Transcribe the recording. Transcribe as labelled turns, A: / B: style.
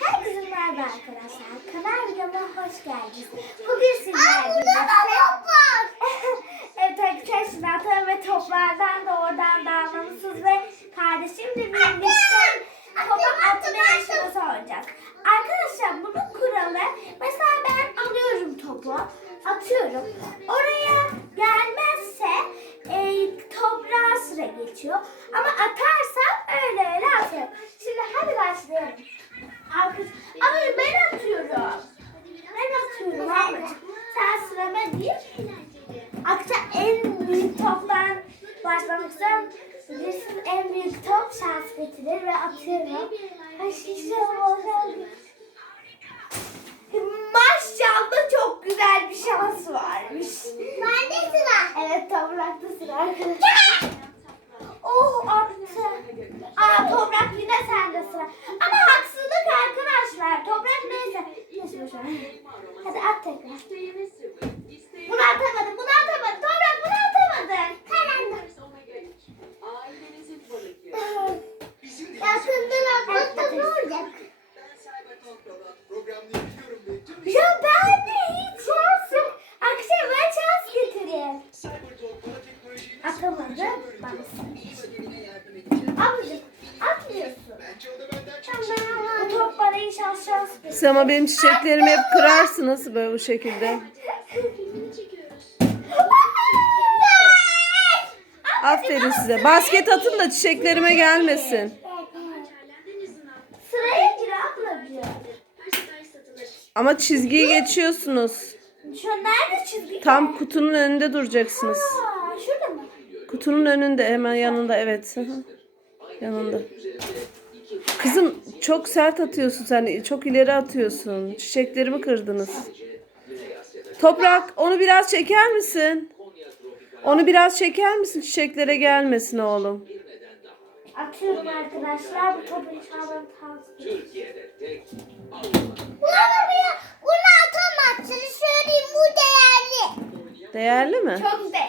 A: Herkese merhaba arkadaşlar. Kanal videoma hoş geldiniz. Bugün sizlerle evet arkadaşlar ata ve toplardan da oradan da anlamışsınız ve kardeşimle birlikte topu atma yarışması olacak. Arkadaşlar bunun kuralı mesela ben alıyorum topu atıyorum. Oraya gelmezse e, toprağa sıra geçiyor. Ama atarsam öyle öyle atıyorum. Şimdi hadi başlayalım. Arkadaş, ama ben atıyorum. Ben atıyorum ablacığım. Sen sırama değil. Akça en büyük toptan başlamak istiyorum. Bilirsiniz en büyük top şans getirir ve atıyorum. Şişem oldu. Maşallah çok güzel bir şans varmış. Bende sıra. Evet toprakta sıra arkadaşlar. Oh attı. Aa toprak yine sende sıra. Ama haksızlık arkadaşlar. Toprak neyse. Boşver. Hadi at tekrar. Bunu atamadın. Bunu atamadın. Toprak bunu atamadın. Karanlık. Yakından atmakta ne olacak? Ya ben de hiç şans yok. Akşam ben şans getireyim. Atamadım. Bak. Ablacığım atmıyorsun. İnşallah şans.
B: Siz ama benim çiçeklerimi hep kırarsınız böyle bu şekilde. Aferin size. Basket atın da çiçeklerime gelmesin.
A: Sıraya gir ablacığım.
B: Ama çizgiyi geçiyorsunuz.
A: Şu nerede çizgi?
B: Tam kutunun önünde duracaksınız.
A: Aa, şurada mı?
B: Kutunun önünde hemen yanında evet. Yanında. Kızım çok sert atıyorsun sen. Çok ileri atıyorsun. Çiçeklerimi kırdınız. Toprak onu biraz çeker misin? Onu biraz çeker misin? Çiçeklere gelmesin oğlum.
A: Atıyorum arkadaşlar. Bu topu inşallah tavsiye Bunu atamazsın. Söyleyeyim bu değerli.
B: Değerli mi?
A: Çok değerli.